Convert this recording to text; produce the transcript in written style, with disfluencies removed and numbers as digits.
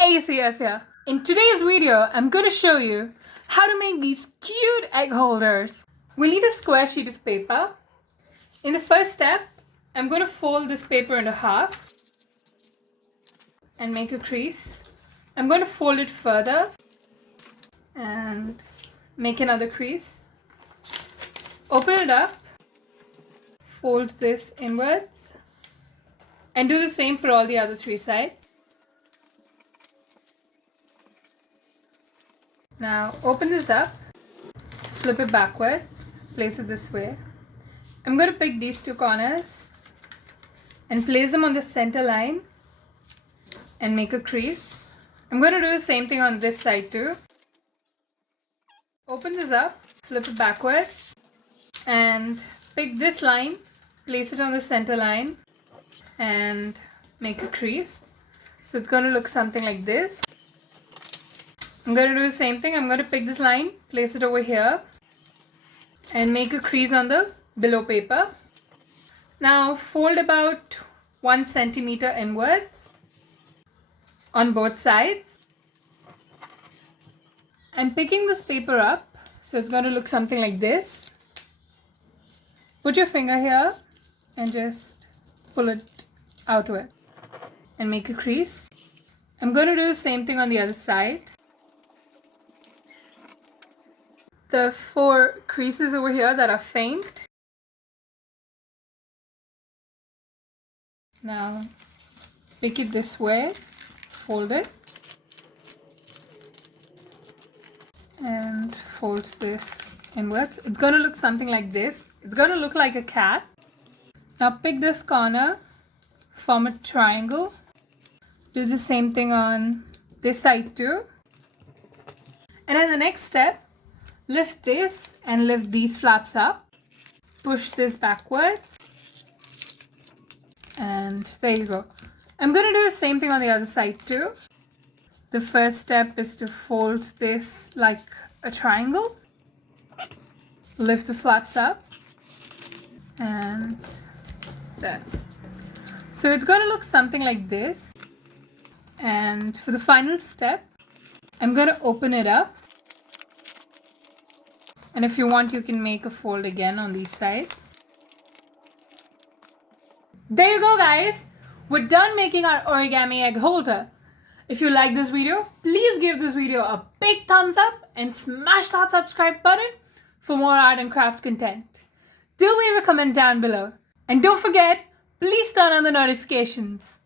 ACF here. In today's video, I'm going to show you how to make these cute egg holders. We'll need a square sheet of paper. In the first step, I'm going to fold this paper into half and make a crease. I'm going to fold it further and make another crease. Open it up, fold this inwards, and do the same for all the other three sides. Now open this up, flip it backwards, place it this way. I'm going to pick these two corners and place them on the center line and make a crease. I'm going to do the same thing on this side too. Open this up, flip it backwards and pick this line, place it on the center line and make a crease. So it's going to look something like this. I'm going to do the same thing. I'm going to pick this line, place it over here and make a crease on the below paper. Now fold about 1 centimeter inwards on both sides. I'm picking this paper up, so it's going to look something like this. Put your finger here and just pull it outward and make a crease. I'm going to do the same thing on the other side. The 4 creases over here that are faint. Now pick it this way, fold it and fold this inwards. It's going to look something like this. It's going to look like a cat. Now pick this corner, form a triangle. Do the same thing on this side too. And then the next step, lift this and lift these flaps up. Push this backwards. And there you go. I'm going to do the same thing on the other side too. The first step is to fold this like a triangle. Lift the flaps up. And there. So it's going to look something like this. And for the final step, I'm going to open it up. And if you want, you can make a fold again on these sides. There you go, guys. We're done making our origami egg holder. If you like this video, please give this video a big thumbs up and smash that subscribe button for more art and craft content. Do leave a comment down below. And don't forget, please turn on the notifications.